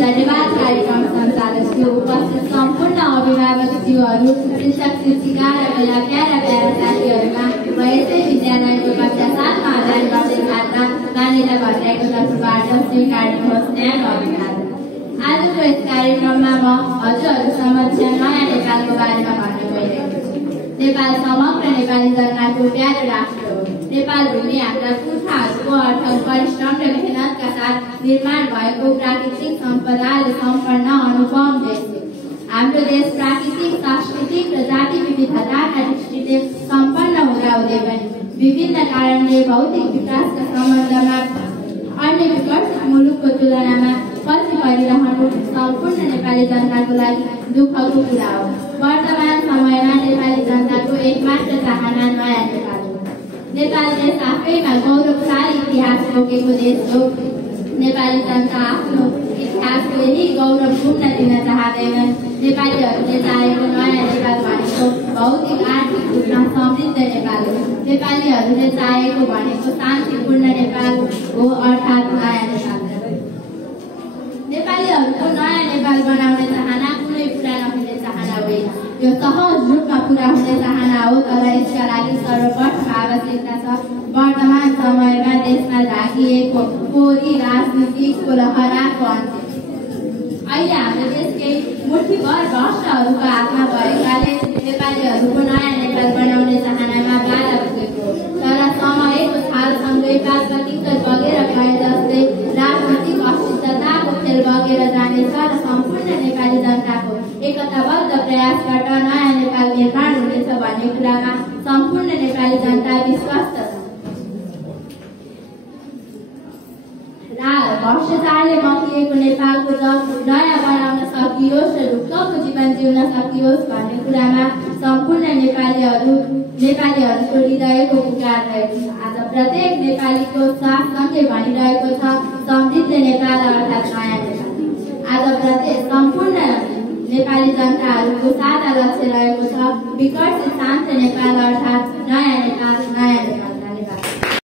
धन्यवाद कार्यक्रम सञ्चालकज्यू, उपस्थित सम्पूर्ण अभिभावकज्यूहरू, शिक्षक शिक्षिका र मेरा प्यारा साथीहरूमा म यसै विद्यालयको कक्षा 7 मा अध्ययन गर्ने छात्रा नानीला भट्टराईको तर्फबाट स्वीकार्नुहोस् न्यानो अभिवादन। आजको यस कार्यक्रममा म हजुरहरू समक्ष नयाँ नेपालको बारेमा भन्न गइरहेको छु। नेपाल समग्र नेपाली जनताको प्यारो राष्ट्र हो। नेपाल भूमि हाम्रा पुर्खाहरूको अर्थक परिश्रम र मेहनतका साथ निर्माण भएको प्राकृतिक सम्पदाले सम्पन्न अनुपम देश हो। हाम्रो देश प्राकृतिक, सांस्कृतिक र जाति विविधताका दृष्टिले सम्पन्न हुँदाहुँदै पनि विभिन्न कारणले भौतिक विकासका सम्बन्धमा अन्य विकसित मुलुकको तुलनामा पछि परिरहनु सम्पूर्ण नेपाली जनताको लागि दुःखको कुरा हो। वर्तमान समयमा नेपाली जनताको एकमात्र चाहना नयाँ नेपाल हो। नेपाल देश आफैमा गौरवशाली इतिहास बोकेको देश हो। नेपाली जनता आफ्नो इतिहासको यही गौरव गुम्न दिन चाहँदैनन्। नेपालीहरूले चाहेको नयाँ नेपाल भनेको भौतिक आर्थिक रूपमा समृद्ध नेपाल हो। नेपालीहरूले चाहेको भनेको शान्तिपूर्ण नेपाल हो, अर्थात् नयाँ नेपाल। नेपालीहरूको नयाँ नेपाल बनाउने चाहना कुनै पुरा नहुने चाहना होइन। यो सहज रूपमा पुरा हुने चाहना हो, तर यसका लागि सर्वप्रथम आवश्यकता छ वर्तमान समयमा देशमा झाँकिएको फोहोरी राजनीतिको लहराको अन्त्य। अहिले हाम्रो देश केही मुठीभर भ्रष्टहरूको हातमा भएकाले नेपालीहरूको नयाँ नेपाल बनाउने चाहनामा बाधा पुगेको हो। तर समयको छालसँगै पार्वतीकर बगेर गए जस्तै राजनीतिक अस्थिरताको खेल बगेर जानेछ र सम्पूर्ण नेपाली जनताको एकताबद्ध प्रयासबाट नयाँ नेपाल निर्माण हुनेछ भन्ने कुरामा सम्पूर्ण नेपाली जनता विश्वस्त छ। भ्रष्टाचारले मकिएको नेपालको जब नयाँ बनाउन सकियोस् र ढुक्कको जीवन जिउन सकियोस् भन्ने कुरामा सम्पूर्ण नेपालीहरूको हृदयको पुकार रहेको छ। आज प्रत्येक नेपालीको साथसँगै भनिरहेको छ समृद्ध नेपाल अर्थात् नयाँ नेपाल। आज प्रत्येक सम्पूर्ण नेपाली जनताहरूको सादा लक्ष्य रहेको छ विकसित शान्त नेपाल अर्थात् नयाँ नेपाल, नयाँ नेपाल।